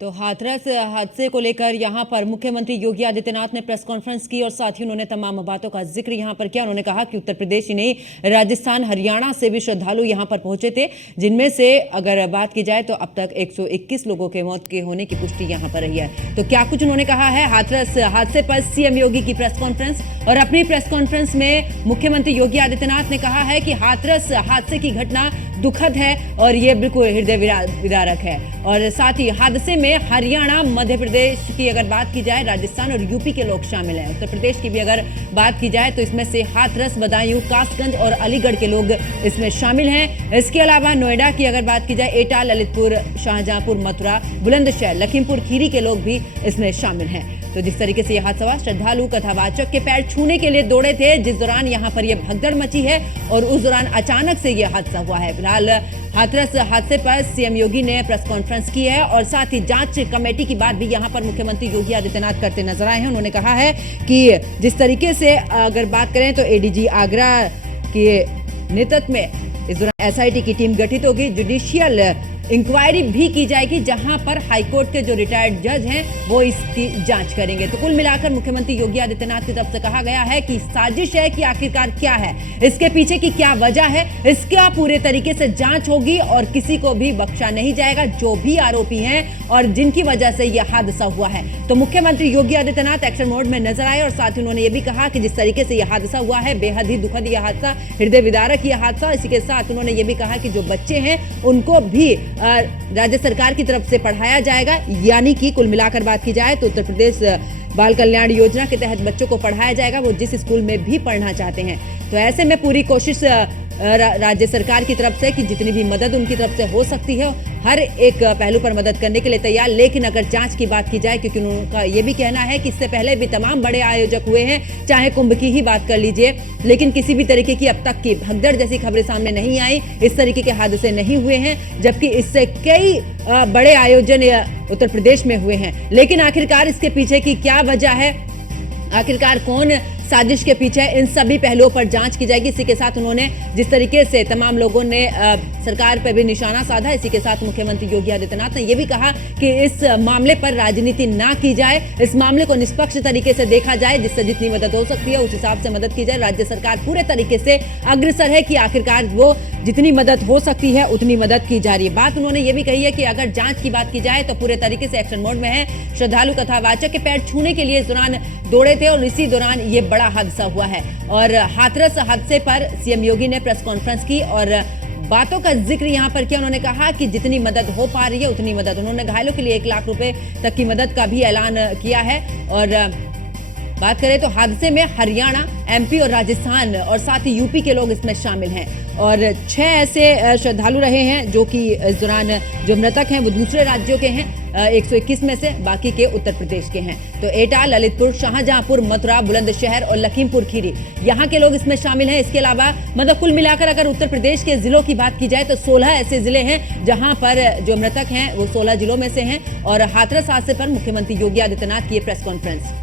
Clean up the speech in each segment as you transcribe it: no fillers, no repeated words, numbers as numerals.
तो हाथरस हादसे को लेकर यहां पर मुख्यमंत्री योगी आदित्यनाथ ने प्रेस कॉन्फ्रेंस की और साथ ही उन्होंने तमाम बातों का जिक्र यहां पर किया। उन्होंने कहा कि उत्तर प्रदेश ही नहीं, राजस्थान हरियाणा से भी श्रद्धालु यहां पर पहुंचे थे, जिनमें से अगर बात की जाए तो अब तक 121 लोगों के मौत के होने की पुष्टि यहां पर रही है। तो क्या कुछ उन्होंने कहा है। हाथरस हादसे पर सीएम योगी की प्रेस कॉन्फ्रेंस, और अपनी प्रेस कॉन्फ्रेंस में मुख्यमंत्री योगी आदित्यनाथ ने कहा है कि हाथरस हादसे की घटना दुखद है और ये बिल्कुल हृदय विदारक है। और साथ ही हादसे में हरियाणा, मध्य प्रदेश की अगर बात की जाए, राजस्थान और यूपी के लोग शामिल हैं। उत्तर प्रदेश की भी अगर बात की जाए तो इसमें से हाथरस, बदायूं, कासगंज और अलीगढ़ के लोग इसमें शामिल हैं। इसके अलावा नोएडा की अगर बात की जाए, एटा, ललितपुर, शाहजहांपुर, मथुरा, बुलंदशहर, लखीमपुर खीरी के लोग भी इसमें शामिल हैं। तो जिस तरीके से यह हादसा हुआ, श्रद्धालु कथावाचक के पैर छूने के लिए दौड़े थे, जिस दौरान यहां पर यह भगदड़ मची है और उस दौरान अचानक से यह हादसा हुआ है। फिलहाल हाथरस हादसे पर सीएम योगी ने प्रेस कॉन्फ्रेंस की है और साथ ही जांच कमेटी की बात भी यहां पर मुख्यमंत्री योगी आदित्यनाथ करते नजर आए हैं। उन्होंने कहा है कि जिस तरीके से अगर बात करें तो एडीजी आगरा के नेतृत्व में इस दौरान एसआईटी की टीम गठित होगी, जुडिशियल इंक्वायरी भी की जाएगी, जहां पर हाईकोर्ट के जो रिटायर्ड जज हैं वो इसकी जांच करेंगे। तो कुल मिलाकर मुख्यमंत्री योगी आदित्यनाथ की तरफ से कहा गया है कि साजिश है कि आखिरकार क्या है, इसके पीछे की क्या वजह है, इसका पूरे तरीके से जांच होगी और किसी को भी बख्शा नहीं जाएगा, जो भी आरोपी हैं और जिनकी वजह से यह हादसा हुआ है। तो मुख्यमंत्री योगी आदित्यनाथ एक्शन मोड में नजर आए और साथ ही उन्होंने ये भी कहा कि जिस तरीके से यह हादसा हुआ है, बेहद ही दुखद यह हादसा, हृदय विदारक यह हादसा। इसी के साथ उन्होंने ये भी कहा कि जो बच्चे हैं उनको भी राज्य सरकार की तरफ से पढ़ाया जाएगा, यानी कि कुल मिलाकर बात की जाए तो उत्तर प्रदेश बाल कल्याण योजना के तहत बच्चों को पढ़ाया जाएगा, वो जिस स्कूल में भी पढ़ना चाहते हैं। तो ऐसे में पूरी कोशिश राज्य सरकार की तरफ से कि जितनी भी मदद उनकी तरफ से हो सकती है, हर एक पहलू पर मदद करने के लिए तैयार। लेकिन अगर जांच की बात की जाए, क्योंकि उनका ये भी कहना है कि इससे पहले भी तमाम बड़े आयोजक हुए हैं, चाहे कुंभ की ही बात कर लीजिए, लेकिन किसी भी तरीके की अब तक की भगदड़ जैसी खबरें सामने नहीं आई, इस तरीके के हादसे नहीं हुए हैं, जबकि इससे कई बड़े आयोजन उत्तर प्रदेश में हुए हैं। लेकिन आखिरकार इसके पीछे की क्या वजह है, आखिरकार कौन साजिश के पीछे, इन सभी पहलुओं पर जांच की जाएगी। इसी के साथ उन्होंने जिस तरीके से तमाम लोगों ने सरकार पर भी निशाना साधा, इसी के साथ मुख्यमंत्री योगी आदित्यनाथ ने यह भी कहा कि इस मामले पर राजनीति ना की जाए, इस मामले को निष्पक्ष तरीके से देखा जाए, जिससे जितनी मदद हो सकती है उस हिसाब से मदद की जाए। राज्य सरकार पूरे तरीके से अग्रसर है कि आखिरकार वो जितनी मदद हो सकती है उतनी मदद की जा रही है। बात उन्होंने ये भी कही है कि अगर जांच की बात की जाए तो पूरे तरीके से एक्शन मोड में है। श्रद्धालु कथावाचक के पैर छूने के लिए इस दौरान दौड़े थे और इसी दौरान ये बड़ा हादसा हुआ है। और हाथरस हादसे पर सीएम योगी ने प्रेस कॉन्फ्रेंस की और बातों का जिक्र यहां पर किया। उन्होंने कहा कि जितनी मदद हो पा रही है उतनी मदद, उन्होंने घायलों के लिए 1 लाख रुपए तक की मदद का भी ऐलान किया है। और बात करें तो हादसे में हरियाणा, एमपी और राजस्थान और साथ ही यूपी के लोग इसमें शामिल हैं। और 6 ऐसे श्रद्धालु रहे हैं जो कि इस दौरान जो मृतक हैं वो दूसरे राज्यों के हैं, 121 में से बाकी के उत्तर प्रदेश के हैं। तो एटा, ललितपुर, शाहजहांपुर, मथुरा, बुलंदशहर और लखीमपुर खीरी यहाँ के लोग इसमें शामिल हैं। इसके अलावा मतलब कुल मिलाकर अगर उत्तर प्रदेश के जिलों की बात की जाए तो 16 ऐसे जिले हैं जहां पर जो मृतक हैं वो 16 जिलों में से हैं। और हाथरस हादसे पर मुख्यमंत्री योगी आदित्यनाथ की प्रेस कॉन्फ्रेंस।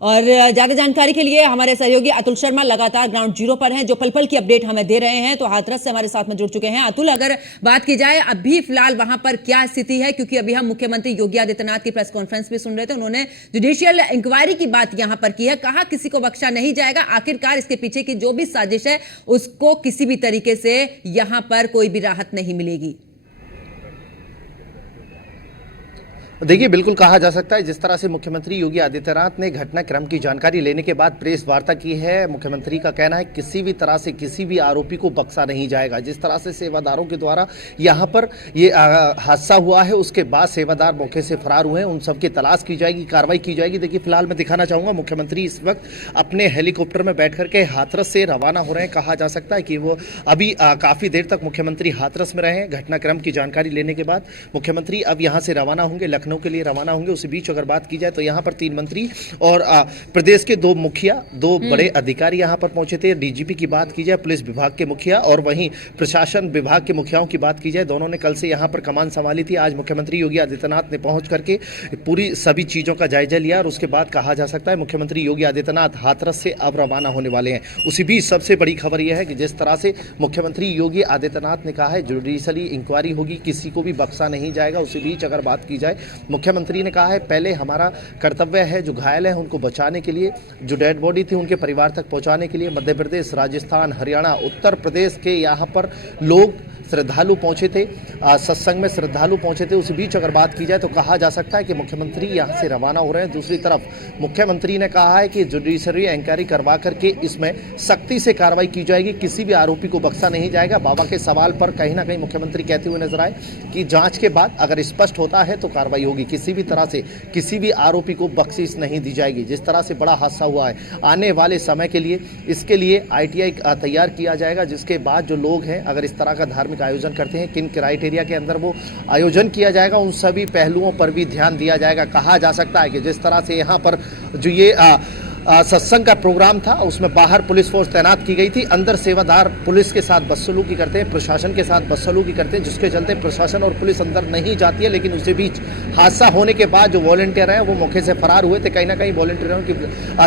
और ज्यादा जानकारी के लिए हमारे सहयोगी अतुल शर्मा लगातार ग्राउंड जीरो पर हैं, जो पल पल की अपडेट हमें दे रहे हैं। तो हाथरस से हमारे साथ में जुड़ चुके हैं। अतुल, अगर बात की जाए अभी फिलहाल वहां पर क्या स्थिति है, क्योंकि अभी हम मुख्यमंत्री योगी आदित्यनाथ की प्रेस कॉन्फ्रेंस भी सुन रहे थे, उन्होंने जुडिशियल इंक्वायरी की बात यहां पर की है, कहा किसी को बख्शा नहीं जाएगा, आखिरकार इसके पीछे की जो भी साजिश है उसको किसी भी तरीके से यहां पर कोई भी राहत नहीं मिलेगी। देखिए, बिल्कुल कहा जा सकता है जिस तरह से मुख्यमंत्री योगी आदित्यनाथ ने घटनाक्रम की जानकारी लेने के बाद प्रेस वार्ता की है, मुख्यमंत्री का कहना है किसी भी तरह से किसी भी आरोपी को बख्शा नहीं जाएगा। जिस तरह से सेवादारों के द्वारा यहाँ पर ये हादसा हुआ है, उसके बाद सेवादार मौके से फरार हुए हैं, उन सबकी तलाश की जाएगी, कार्रवाई की जाएगी। देखिए, फिलहाल मैं दिखाना चाहूँगा मुख्यमंत्री इस वक्त अपने हेलीकॉप्टर में बैठ करके हाथरस से रवाना हो रहे हैं। कहा जा सकता है कि वो अभी काफ़ी देर तक मुख्यमंत्री हाथरस में रहे हैं। घटनाक्रम की जानकारी लेने के बाद मुख्यमंत्री अब यहाँ से रवाना होंगे लखनऊ लखनऊ के लिए रवाना होंगे। उसी बीच अगर बात की जाए तो यहाँ पर 3 मंत्री और प्रदेश के 2 मुखिया, 2 बड़े अधिकारी यहाँ पर पहुंचे थे। डीजीपी की बात की जाए, पुलिस विभाग के मुखिया, और वहीं प्रशासन विभाग के मुखियाओं की बात की जाए, दोनों ने कल से यहाँ पर कमान संभाली थी। आज मुख्यमंत्री योगी आदित्यनाथ ने पहुंच करके पूरी सभी चीजों का जायजा लिया और उसके बाद कहा जा सकता है मुख्यमंत्री योगी आदित्यनाथ हाथरस से अब रवाना होने वाले हैं। उसी बीच सबसे बड़ी खबर यह है कि जिस तरह से मुख्यमंत्री योगी आदित्यनाथ ने कहा है जुडिशरी इंक्वायरी होगी, किसी को भी बख्शा नहीं जाएगा। उसी बीच अगर बात की जाए, मुख्यमंत्री ने कहा है पहले हमारा कर्तव्य है जो घायल हैं उनको बचाने के लिए, जो डेड बॉडी थी उनके परिवार तक पहुंचाने के लिए मध्य प्रदेश, राजस्थान, हरियाणा, उत्तर प्रदेश के यहाँ पर लोग श्रद्धालु पहुंचे थे, सत्संग में श्रद्धालु पहुंचे थे। उसी बीच अगर बात की जाए तो कहा जा सकता है कि मुख्यमंत्री यहां से रवाना हो रहे हैं। दूसरी तरफ मुख्यमंत्री ने कहा है कि जुडिशरी इंक्वायरी करवा करके इसमें सख्ती से कार्रवाई की जाएगी, किसी भी आरोपी को बख्शा नहीं जाएगा। बाबा के सवाल पर कहीं ना कहीं मुख्यमंत्री कहते हुए नजर आए कि जांच के बाद अगर स्पष्ट होता है तो कार्रवाई होगी, किसी भी तरह से किसी भी आरोपी को बख्शिश नहीं दी जाएगी। जिस तरह से बड़ा हादसा हुआ है, आने वाले समय के लिए इसके लिए ITI तैयार किया जाएगा, जिसके बाद जो लोग हैं अगर इस तरह का धार्मिक आयोजन करते हैं, किन क्राइटेरिया के अंदर वो आयोजन किया जाएगा, उन सभी पहलुओं पर भी ध्यान दिया जाएगा। कहा जा सकता है कि जिस तरह से यहाँ पर जो ये सत्संग का प्रोग्राम था उसमें बाहर पुलिस फोर्स तैनात की गई थी, अंदर सेवादार पुलिस के साथ बदसलूकी करते हैं, प्रशासन के साथ बदसलूकी करते हैं, जिसके चलते प्रशासन और पुलिस अंदर नहीं जाती है। लेकिन उसी बीच हादसा होने के बाद जो वॉलंटियर हैं वो मौके से फरार हुए थे। कहीं ना कहीं वॉलंटियरों की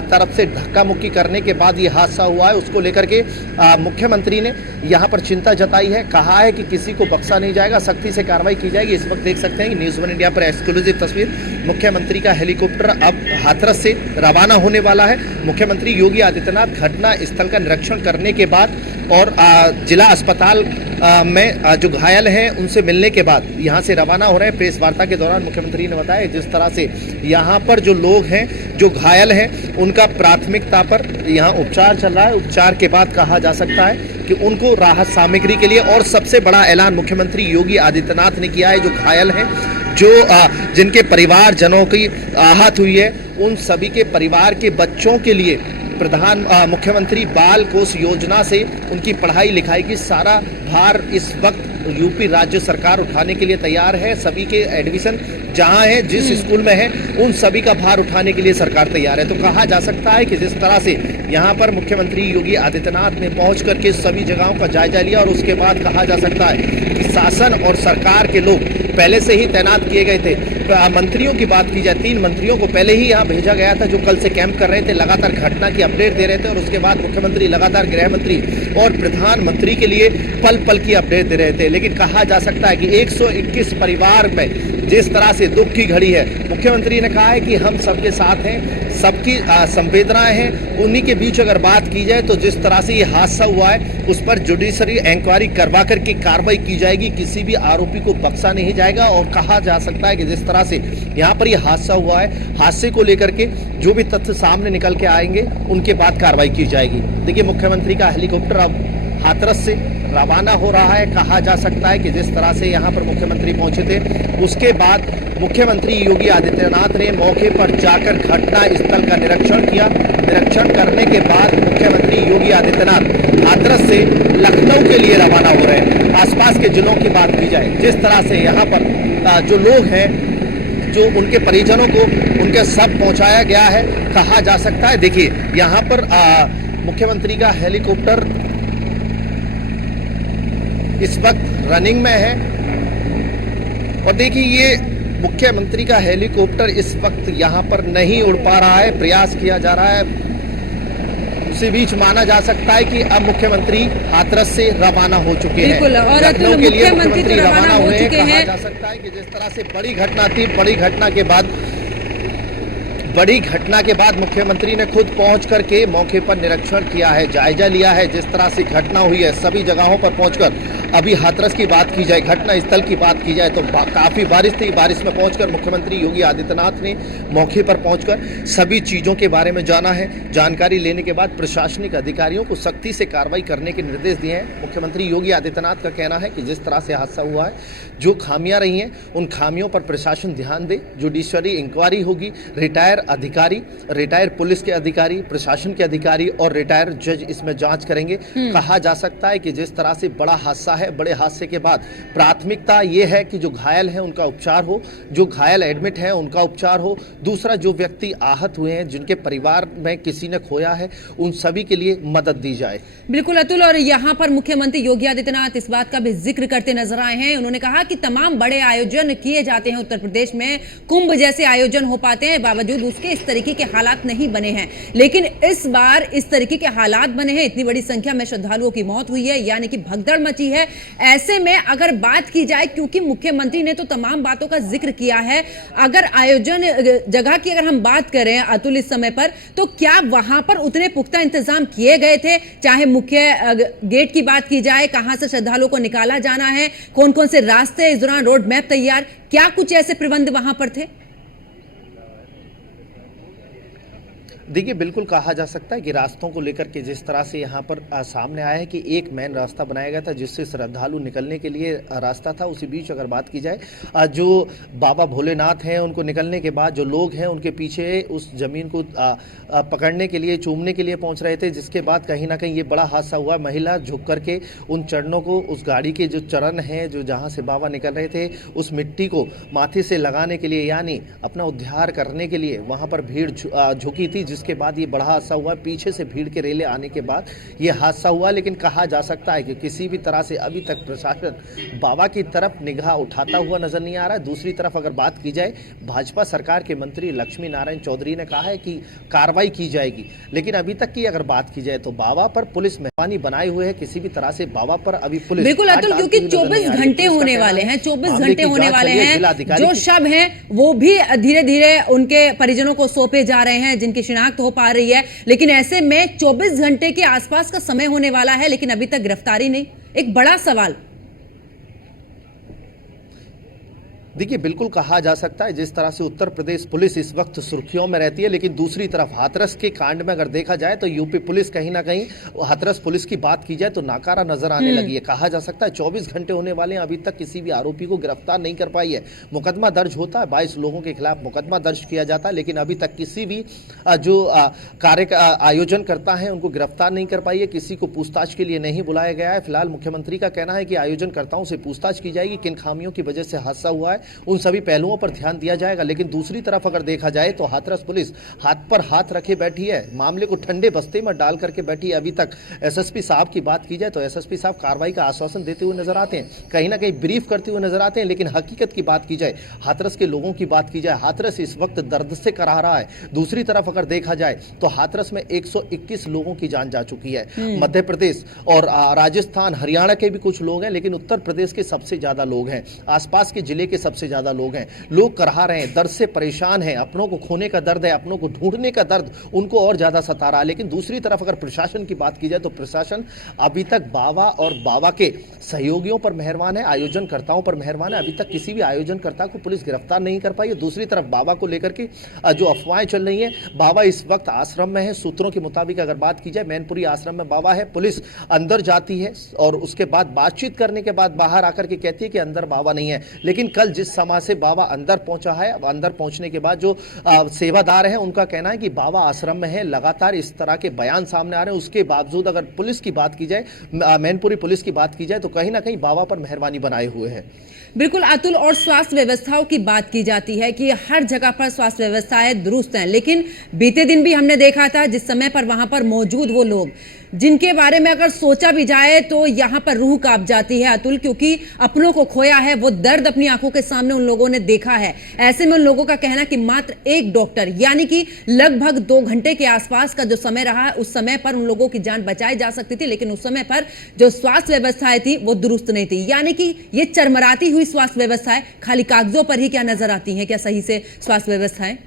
तरफ से धक्का मुक्की करने के बाद ये हादसा हुआ है। उसको लेकर के मुख्यमंत्री ने यहाँ पर चिंता जताई है, कहा है कि किसी को बख्शा नहीं जाएगा, सख्ती से कार्रवाई की जाएगी। इस वक्त देख सकते हैं कि न्यूज़ 1 इंडिया पर एक्सक्लूसिव तस्वीर, मुख्यमंत्री का हेलीकॉप्टर अब हाथरस से रवाना होने वाला है। मुख्यमंत्री योगी आदित्यनाथ घटना स्थल का निरीक्षण करने के बाद और जिला अस्पताल में जो घायल हैं उनसे मिलने के बाद यहां से रवाना हो रहे हैं। प्रेस वार्ता के दौरान मुख्यमंत्री ने बताया जिस तरह से यहां पर जो लोग हैं जो घायल हैं उनका प्राथमिकता पर यहां उपचार चल रहा है। उपचार के बाद कहा जा सकता है कि उनको राहत सामग्री के लिए, और सबसे बड़ा ऐलान मुख्यमंत्री योगी आदित्यनाथ ने किया है, जो घायल हैं, जो जिनके परिवारजनों की आहत हुई है, उन सभी के परिवार के बच्चों के लिए मुख्यमंत्री बाल कोष योजना से उनकी पढ़ाई लिखाई की सारा भार इस वक्त यूपी राज्य सरकार उठाने के लिए तैयार है। सभी के एडमिशन जहां है, जिस स्कूल में है, उन सभी का भार उठाने के लिए सरकार तैयार है। तो कहा जा सकता है कि जिस तरह से यहां पर मुख्यमंत्री योगी आदित्यनाथ ने पहुंच करके सभी जगहों का जायजा लिया और उसके बाद कहा जा सकता है कि शासन और सरकार के लोग पहले से ही तैनात किए गए थे। मंत्रियों की बात की जाए, 3 मंत्रियों को पहले ही यहाँ भेजा गया था जो कल से कैंप कर रहे थे, लगातार घटना की अपडेट दे रहे थे, और उसके बाद मुख्यमंत्री लगातार गृह मंत्री और प्रधानमंत्री के लिए पल पल की अपडेट दे रहे थे। लेकिन कहा जा सकता है कि 121 परिवार में जिस तरह से दुख की घड़ी है, मुख्यमंत्री ने कहा है कि हम सबके साथ हैं, सबकी संवेदनाएं हैं। उन्हीं के बीच अगर बात की जाए तो जिस तरह से ये हादसा हुआ है उस पर जुडिशरी इंक्वायरी करवा करके कार्रवाई की जाएगी, किसी भी आरोपी को बख्शा नहीं जाएगा। और कहा जा सकता है कि जिस तरह से यहाँ पर ये हादसा हुआ है, हादसे को लेकर के जो भी तथ्य सामने निकल के आएंगे उनके बाद कार्रवाई की जाएगी। देखिए मुख्यमंत्री का हेलीकॉप्टर अब हाथरस से रवाना हो रहा है। कहा जा सकता है कि जिस तरह से यहाँ पर मुख्यमंत्री पहुंचे थे उसके बाद मुख्यमंत्री योगी आदित्यनाथ ने मौके पर जाकर घटना स्थल का निरीक्षण किया। निरीक्षण करने के बाद मुख्यमंत्री योगी आदित्यनाथ हाथरस से लखनऊ के लिए रवाना हो रहे हैं। आसपास के जिलों की बात की जाए, जिस तरह से यहाँ पर जो लोग हैं, जो उनके परिजनों को उनके सब पहुँचाया गया है, कहा जा सकता है। देखिए यहाँ पर मुख्यमंत्री का हेलीकॉप्टर इस वक्त रनिंग में है, और देखिए ये मुख्यमंत्री का हेलीकॉप्टर इस वक्त यहाँ पर नहीं उड़ पा रहा है, प्रयास किया जा रहा है। उसी बीच माना जा सकता है कि अब मुख्यमंत्री हाथरस से रवाना हो चुके हैं, लखनऊ के लिए मुख्यमंत्री रवाना हुए हैं। कहा जा सकता है कि जिस तरह से बड़ी घटना थी, बड़ी घटना के बाद मुख्यमंत्री ने खुद पहुंच करके मौके पर निरीक्षण किया है, जायजा लिया है। जिस तरह से घटना हुई है सभी जगहों पर पहुंचकर, अभी हाथरस की बात की जाए, घटना स्थल की बात की जाए तो काफ़ी बारिश थी। बारिश में पहुंचकर मुख्यमंत्री योगी आदित्यनाथ ने मौके पर पहुंचकर सभी चीज़ों के बारे में जाना है। जानकारी लेने के बाद प्रशासनिक अधिकारियों को सख्ती से कार्रवाई करने के निर्देश दिए हैं। मुख्यमंत्री योगी आदित्यनाथ का कहना है कि जिस तरह से हादसा हुआ है, जो खामियां रही हैं उन खामियों पर प्रशासन ध्यान दे। जुडिशरी इंक्वायरी होगी, रिटायर अधिकारी, रिटायर पुलिस के अधिकारी, प्रशासन के अधिकारी और रिटायर जज इसमें जांच करेंगे। कहा जा सकता है कि जिस तरह से बड़ा हादसा है। बड़े हादसे के बाद प्राथमिकता ये है कि जो घायल हैं उनका उपचार हो, जो घायल एडमिट हैं उनका उपचार हो, दूसरा जो व्यक्ति आहत हुए हैं, जिनके परिवार में किसी ने खोया है, उन सभी के लिए मदद दी जाए। बिल्कुल अतुल, और यहाँ पर मुख्यमंत्री योगी आदित्यनाथ इस बात का भी जिक्र करते नजर आए हैं। उन्होंने कहा कि तमाम बड़े आयोजन किए जाते हैं उत्तर प्रदेश में, कुंभ जैसे आयोजन हो पाते हैं, बावजूद उसके इस तरीके के हालात नहीं बने हैं। लेकिन इस बार इस तरीके के हालात बने हैं, इतनी बड़ी संख्या में श्रद्धालुओं की मौत हुई है, यानी कि भगदड़ मची है। ऐसे में अगर बात की जाए, क्योंकि मुख्यमंत्री ने तो तमाम बातों का जिक्र किया है, अगर आयोजन जगह की अगर हम बात करें अतुल इस समय पर, तो क्या वहां पर उतने पुख्ता इंतजाम किए गए थे? चाहे मुख्य गेट की बात की जाए, कहां से श्रद्धालुओं को निकाला जाना है, कौन कौन से रास्ते, इस दौरान रोड मैप तैयार, क्या कुछ ऐसे प्रबंध वहां पर थे? देखिए, बिल्कुल कहा जा सकता है कि रास्तों को लेकर के जिस तरह से यहाँ पर सामने आया है कि एक मेन रास्ता बनाया गया था जिससे श्रद्धालु निकलने के लिए रास्ता था। उसी बीच अगर बात की जाए, जो बाबा भोलेनाथ हैं उनको निकलने के बाद जो लोग हैं उनके पीछे उस जमीन को पकड़ने के लिए, चूमने के लिए पहुँच रहे थे, जिसके बाद कहीं ना कहीं ये बड़ा हादसा हुआ। महिला झुक करके उन चरणों को, उस गाड़ी के जो चरण हैं जो जहाँ से बाबा निकल रहे थे, उस मिट्टी को माथे से लगाने के लिए, यानी अपना उद्धार करने के लिए वहाँ पर भीड़ झुकी थी, जिसके बाद ये बड़ा हादसा हुआ। पीछे से भीड़ के रेले आने के बाद ये हादसा हुआ। लेकिन कहा जा सकता है कि किसी भी तरह से अभी तक प्रशासन बाबा की तरफ निगाह उठाता हुआ नजर नहीं आ रहा है। दूसरी तरफ अगर बात की जाए, भाजपा सरकार के मंत्री लक्ष्मी नारायण चौधरी ने कहा है कि कार्रवाई की जाएगी, लेकिन अभी तक की अगर बात की जाए तो बाबा पर पुलिस मेहरबानी बनाए हुए है। किसी भी तरह से बाबा पर अभी पुलिस, बिल्कुल अतुल, क्योंकि 24 घंटे होने वाले हैं, 24 घंटे होने वाले हैं, जो शव हैं वो भी धीरे धीरे उनके परिजनों को सौंपे जा रहे हैं, जिनकी शिनाख्त हो पा रही है। लेकिन ऐसे में 24 घंटे के आसपास का समय होने वाला है, लेकिन अभी तक गिरफ्तारी नहीं। एक बड़ा सवाल। देखिए, बिल्कुल कहा जा सकता है जिस तरह से उत्तर प्रदेश पुलिस इस वक्त सुर्खियों में रहती है, लेकिन दूसरी तरफ हाथरस के कांड में अगर देखा जाए तो यूपी पुलिस कहीं ना कहीं, हाथरस पुलिस की बात की जाए तो नाकारा नजर आने लगी है। कहा जा सकता है 24 घंटे होने वाले हैं, अभी तक किसी भी आरोपी को गिरफ्तार नहीं कर पाई है। मुकदमा दर्ज होता है, 22 लोगों के खिलाफ मुकदमा दर्ज किया जाता है, लेकिन अभी तक किसी भी जो कार्य का आयोजन करता है उनको गिरफ्तार नहीं कर पाई है, किसी को पूछताछ के लिए नहीं बुलाया गया है। फिलहाल मुख्यमंत्री का कहना है कि आयोजनकर्ताओं से पूछताछ की जाएगी, किन खामियों की वजह से हादसा हुआ है, उन सभी पहलुओं पर ध्यान दिया जाएगा। लेकिन दूसरी तरफ अगर देखा जाए तो हाथरस पुलिस हाथ पर हाथ रखे बैठी है, मामले को ठंडे बस्ते में डाल करके बैठी है। अभी तक एसएसपी साहब की बात की जाए तो एसएसपी साहब कार्रवाई का आश्वासन देते हुए नजर आते हैं, कहीं ना कहीं ब्रीफ करते हुए नजर आते हैं। लेकिन हकीकत की बात की जाए, हाथरस के लोगों की बात की जाए, हाथरस इस वक्त दर्द से कराह रहा है। दूसरी तरफ अगर देखा जाए तो हाथरस में 121 लोगों की जान जा चुकी है। मध्य प्रदेश और राजस्थान, हरियाणा के भी कुछ लोग हैं, लेकिन उत्तर प्रदेश के सबसे ज्यादा लोग हैं, आसपास के जिले के सबसे ज्यादा लोग हैं। लोग कराह रहे हैं, दर्द से परेशान हैं, अपनों को खोने का दर्द है, अपनों को ढूंढने का दर्द उनको और ज्यादा सता रहा है। लेकिन दूसरी तरफ अगर प्रशासन की बात की जाए तो प्रशासन अभी तक बाबा और बाबा के सहयोगियों पर मेहरबान है, आयोजनकर्ताओं पर मेहरबान है। अभी तक किसी भी आयोजनकर्ता को पुलिस गिरफ्तार नहीं कर पाई है। दूसरी तरफ बाबा को लेकर के जो अफवाहें चल रही हैं, बाबा इस वक्त आश्रम में है। सूत्रों के मुताबिक अगर बात की जाए, मैनपुरी आश्रम में बाबा है, पुलिस अंदर जाती है और उसके बाद बातचीत करने के बाद बाहर आकर के कहती है कि अंदर बाबा नहीं है। लेकिन कल जिस समय से बाबा अंदर पहुंचा है, अंदर पहुंचने के बाद जो सेवादार हैं उनका कहना है कि बाबा आश्रम में है। लगातार इस तरह के बयान सामने आ रहे हैं, उसके बावजूद अगर पुलिस की बात की जाए, मैनपुरी पुलिस की बात की जाए तो कहीं ना कहीं बाबा पर मेहरबानी बनाए हुए है। बिल्कुल अतुल, और स्वास्थ्य व्यवस्थाओं की बात की जाती है कि हर जगह पर स्वास्थ्य व्यवस्थाएं दुरुस्त हैं, लेकिन बीते दिन भी हमने देखा था जिस समय पर वहां पर मौजूद वो लोग जिनके बारे में अगर सोचा भी जाए तो यहां पर रूह कांप जाती है अतुल, क्योंकि अपनों को खोया है, वो दर्द अपनी आंखों के सामने उन लोगों ने देखा है। ऐसे में उन लोगों का कहना कि मात्र एक डॉक्टर, यानी कि लगभग 2 घंटे के आसपास का जो समय रहा है, उस समय पर उन लोगों की जान बचाई जा सकती थी, लेकिन उस समय पर जो स्वास्थ्य व्यवस्थाएं थी वो दुरुस्त नहीं थी। यानी कि ये चरमराती हुई स्वास्थ्य व्यवस्थाएं खाली कागजों पर ही क्या नजर आती हैं? क्या सही से स्वास्थ्य व्यवस्थाएं?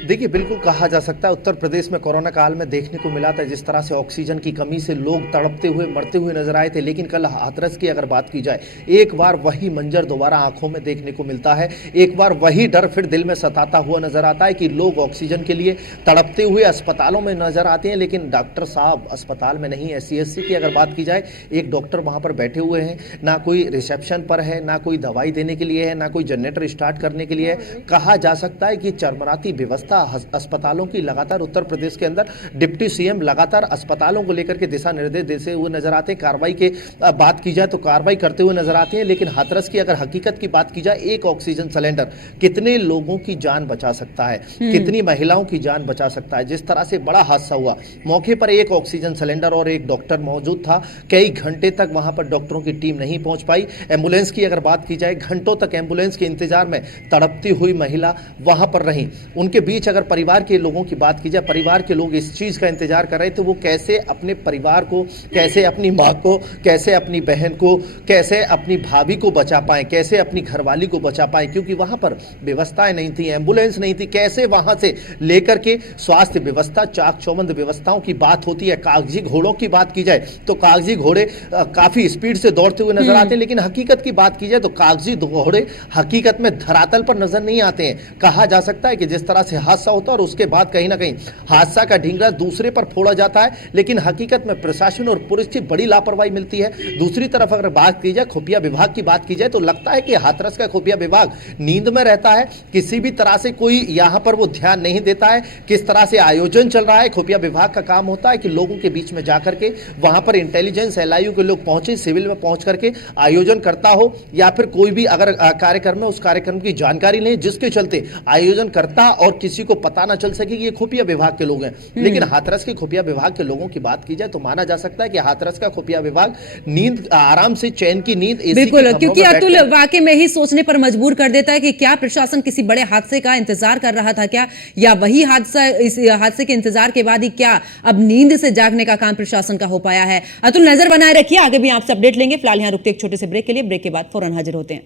देखिए, बिल्कुल कहा जा सकता है उत्तर प्रदेश में कोरोना काल में देखने को मिला था जिस तरह से ऑक्सीजन की कमी से लोग तड़पते हुए, मरते हुए नजर आए थे। लेकिन कल हाथरस की अगर बात की जाए, एक बार वही मंजर दोबारा आंखों में देखने को मिलता है। एक बार वही डर फिर दिल में सताता हुआ नजर आता है कि लोग ऑक्सीजन के लिए तड़पते हुए अस्पतालों में नजर आते हैं, लेकिन डॉक्टर साहब अस्पताल में नहीं है। सीएचसी की अगर बात की जाए, एक डॉक्टर वहां पर बैठे हुए हैं, ना कोई रिसेप्शन पर है, ना कोई दवाई देने के लिए है, ना कोई जनरेटर स्टार्ट करने के लिए है। कहा जा सकता है कि चरमराती व्यवस्था अस्पतालों की लगातार उत्तर प्रदेश के अंदर डिप्टी सीएम लगातार अस्पतालों को लेकर के दिशा निर्देश देते हुए नजर आते हैं। कार्रवाई के बात की जाए तो कार्रवाई करते हुए नजर आते हैं, लेकिन हाथरस की अगर हकीकत की बात की जाए, एक ऑक्सीजन सिलेंडर कितने लोगों की जान बचा सकता है, कितनी महिलाओं की जान बचा सकता है। जिस तरह से बड़ा हादसा हुआ, मौके पर एक ऑक्सीजन सिलेंडर और एक डॉक्टर मौजूद था, कई घंटे तक वहां पर डॉक्टरों की टीम नहीं पहुंच पाई। एम्बुलेंस की अगर बात की जाए, घंटों तक एम्बुलेंस के इंतजार में तड़पती हुई महिला वहां पर रही। उनके बीच अगर परिवार के लोगों की बात की जाए, परिवार के लोग इस चीज का इंतजार कर रहे थे, वो कैसे अपने परिवार को, कैसे अपनी मां को, कैसे अपनी बहन को, कैसे अपनी भाभी को बचा पाए, कैसे अपनी घरवाली को बचा पाए, क्योंकि वहां पर व्यवस्थाएं नहीं थी, एम्बुलेंस नहीं थी। कैसे वहां से लेकर के स्वास्थ्य व्यवस्था, चाक चौबंद व्यवस्थाओं की बात होती है। कागजी घोड़ों की बात की जाए तो कागजी घोड़े काफी स्पीड से दौड़ते हुए नजर आते हैं, लेकिन हकीकत की बात की जाए तो कागजी घोड़े हकीकत में धरातल पर नजर नहीं आते हैं। कहा जा सकता है कि जिस तरह से हादसा होता है और उसके बाद कहीं ना कहीं हादसा का ढींगरा दूसरे पर फोड़ा जाता है, लेकिन हकीकत में प्रशासन और पुलिस की बड़ी लापरवाही मिलती है। दूसरी तरफ अगर बात की जाए खुफिया विभाग की बात की जाए तो लगता है कि हाथरस का खुफिया विभाग नींद में रहता है। किसी भी तरह से कोई यहां पर वो ध्यान नहीं देता है किस तरह से आयोजन चल रहा है। खुफिया विभाग का काम होता है कि लोगों के बीच में जाकर के वहां पर इंटेलिजेंस एलआईयू के लोग पहुंचे, सिविल में पहुंच करके आयोजन करता हो या फिर कोई भी अगर कार्यक्रम है उस कार्यक्रम की जानकारी लें, जिसके चलते आयोजन करता और किसी को पता ना चल सके कि ये खुफिया विभाग के लोग हैं। लेकिन हाथरस के खुफिया विभाग के लोगों की बात की जाए तो माना जा सकता है कि हाथरस का खुफिया विभाग नींद, आराम से चैन की नींद, बिल्कुल, क्योंकि अतुल वाकई में ही सोचने पर मजबूर कर देता है कि क्या प्रशासन किसी बड़े हादसे का इंतजार कर रहा था क्या, या वही हादसा, इस हादसे के इंतजार के बाद ही क्या अब नींद से जागने का काम प्रशासन का हो पाया है। अतुल, नजर बनाए रखिए, आगे भी आपसे अपडेट लेंगे। फिलहाल यहां रुकते एक छोटे से ब्रेक के लिए, ब्रेक के बाद फौरन हाजिर होते हैं।